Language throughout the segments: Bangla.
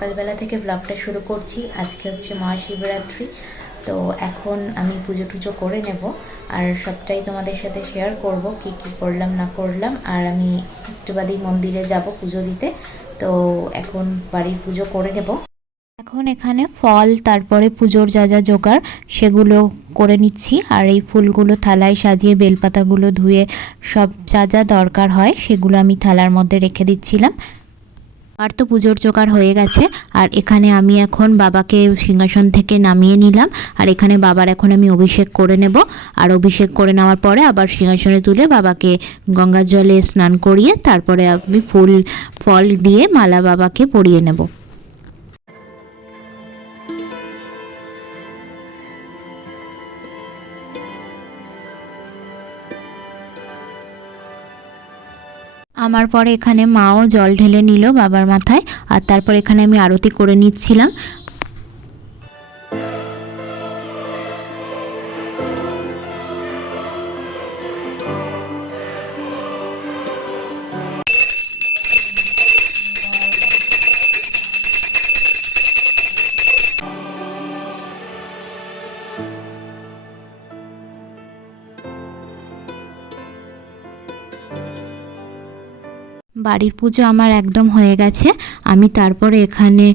সকালবেলা থেকে ব্লগটা শুরু করছি। আজকে হচ্ছে মহাশিবরাত্রি, তো এখন আমি পুজো টুজো করে নেব আর সবটাই তোমাদের সাথে শেয়ার করব, কি কি করলাম না করলাম। আর আমি একটু বাদেই মন্দিরে যাব পুজো দিতে, তো এখন বাড়ির পুজো করে নেব। এখন এখানে ফল, তারপরে পুজোর যা যা জোগাড় সেগুলো করে নিচ্ছি। আর এই ফুলগুলো থালায় সাজিয়ে, বেলপাতাগুলো ধুয়ে সব যা যা দরকার হয় সেগুলো আমি থালার মধ্যে রেখে দিচ্ছিলাম। আর তো পুজোর জোগাড় হয়ে গেছে। আর এখানে আমি এখন বাবাকে সিংহাসন থেকে নামিয়ে নিলাম। আর এখানে বাবার এখন আমি অভিষেক করে নেব। আর অভিষেক করে নেওয়ার পরে আবার সিংহাসনে তুলে বাবাকে গঙ্গার জলে স্নান করিয়ে তারপরে আমি ফুল ফল দিয়ে মালা বাবাকে পরিয়ে নেব। আমার পরে এখানে মাও জল ঢেলে নিল বাবার মাথায়। আর তারপর এখানে আমি আরতি করে নিচ্ছিলাম। বাড়ির পুজো আমার একদম হয়ে গেছে। আমি তারপরে এখানে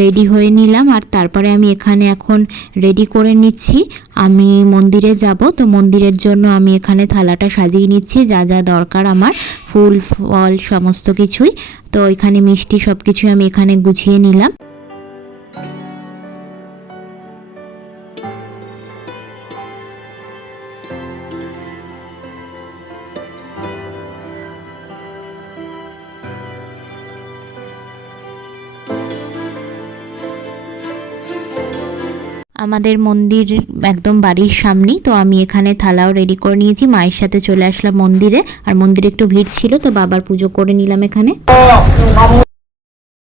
রেডি হয়ে নিলাম। আর তারপরে আমি এখানে এখন রেডি করে নিচ্ছি, আমি মন্দিরে যাব। তো মন্দিরের জন্য আমি এখানে থালাটা সাজিয়ে নিচ্ছি, যা যা দরকার আমার, ফুল ফল সমস্ত কিছুই। তো এখানে মিষ্টি সব কিছুই আমি এখানে গুছিয়ে নিলাম। আমাদের মন্দির একদম বাড়ির সামনেই, তো আমি এখানে থালাও রেডি করে নিয়েছি। মায়ের সাথে চলে আসলাম মন্দিরে। আর মন্দিরে একটু ভিড় ছিল, তো বাবার পুজো করে নিলাম এখানে।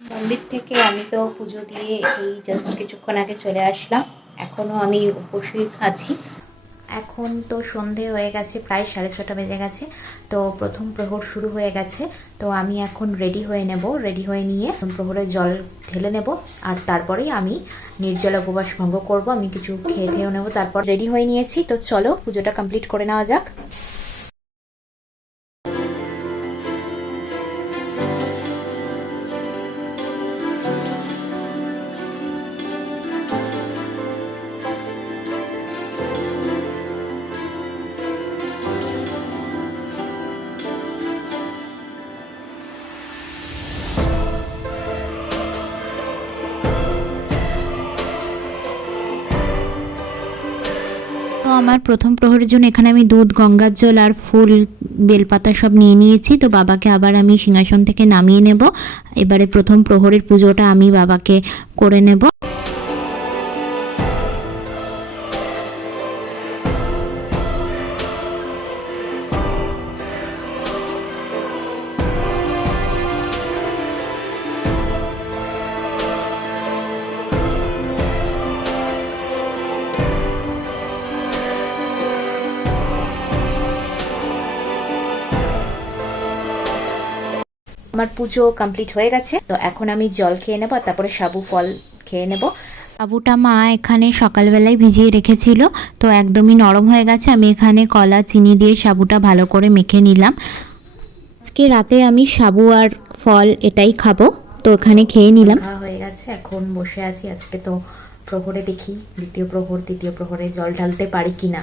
মন্দির থেকে আমি তো পুজো দিয়ে এই জাস্ট কিছুক্ষণ আগে চলে আসলাম। এখনও আমি উপোসই আছি। এখন তো সন্ধে হয়ে গেছে, প্রায় 6:30 বেজে গেছে। তো প্রথম প্রহর শুরু হয়ে গেছে। তো আমি এখন রেডি হয়ে নেব। রেডি হয়ে নিয়ে প্রহরে জল ঢেলে নেব। আর তারপরেই আমি নির্জলা উপবাস ভঙ্গ করব। আমি কিছু খেয়েও নেব। তারপর রেডি হয়ে নিয়েছি, তো চলো পুজোটা কমপ্লিট করে নেওয়া যাক। তো আমার প্রথম প্রহরের জন্য এখানে আমি দুধ, গঙ্গার জল আর ফুল, বেলপাতা সব নিয়ে নিয়েছি। তো বাবাকে আবার আমি সিংহাসন থেকে নামিয়ে নেব। এবারে প্রথম প্রহরের পুজোটা আমি বাবাকে করে নেব। আমার পুজো কমপ্লিট হয়ে গেছে। তো এখন আমি জল খেয়ে নেব, তারপরে সাবু ফল খেয়ে নেব। সাবুটা মা এখানে সকালবেলায় ভিজিয়ে রেখেছিল, তো একদমই নরম হয়ে গেছে। আমি এখানে কলা, চিনি দিয়ে সাবুটা ভালো করে মেখে নিলাম। আজকে রাতে আমি সাবু আর ফল এটাই খাবো, তো এখানে খেয়ে নিলাম। খাওয়া হয়ে গেছে, এখন বসে আছি। আজকে তো প্রহরে দেখি দ্বিতীয় প্রহরে জল ঢালতে পারি কিনা।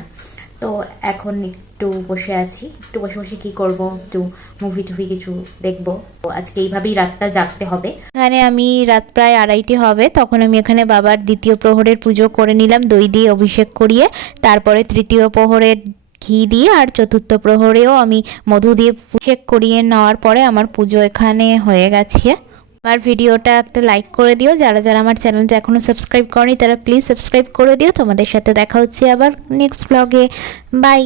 তো এখন একটু বসে আছি, একটু বসে বসে কি করব, একটু মুভি টুভি কিছু দেখবো। তো আজকে এইভাবেই রাতটা জাগতে হবে। এখানে আমি রাত প্রায় 2:30 হবে, তখন আমি এখানে বাবার দ্বিতীয় প্রহরের পুজো করে নিলাম, দই দিয়ে অভিষেক করিয়ে। তারপরে তৃতীয় প্রহরের ঘি দিয়ে, আর চতুর্থ প্রহরেও আমি মধু দিয়ে অভিষেক করিয়ে নেওয়ার পরে আমার পুজো এখানে হয়ে গেছে। আমার ভিডিওটা একটা লাইক করে দিও। যারা যারা আমার চ্যানেলটা এখনও সাবস্ক্রাইব করনি তারা প্লিজ সাবস্ক্রাইব করে দিও। তোমাদের সাথে দেখা হচ্ছে আবার নেক্সট ব্লগে। বাই।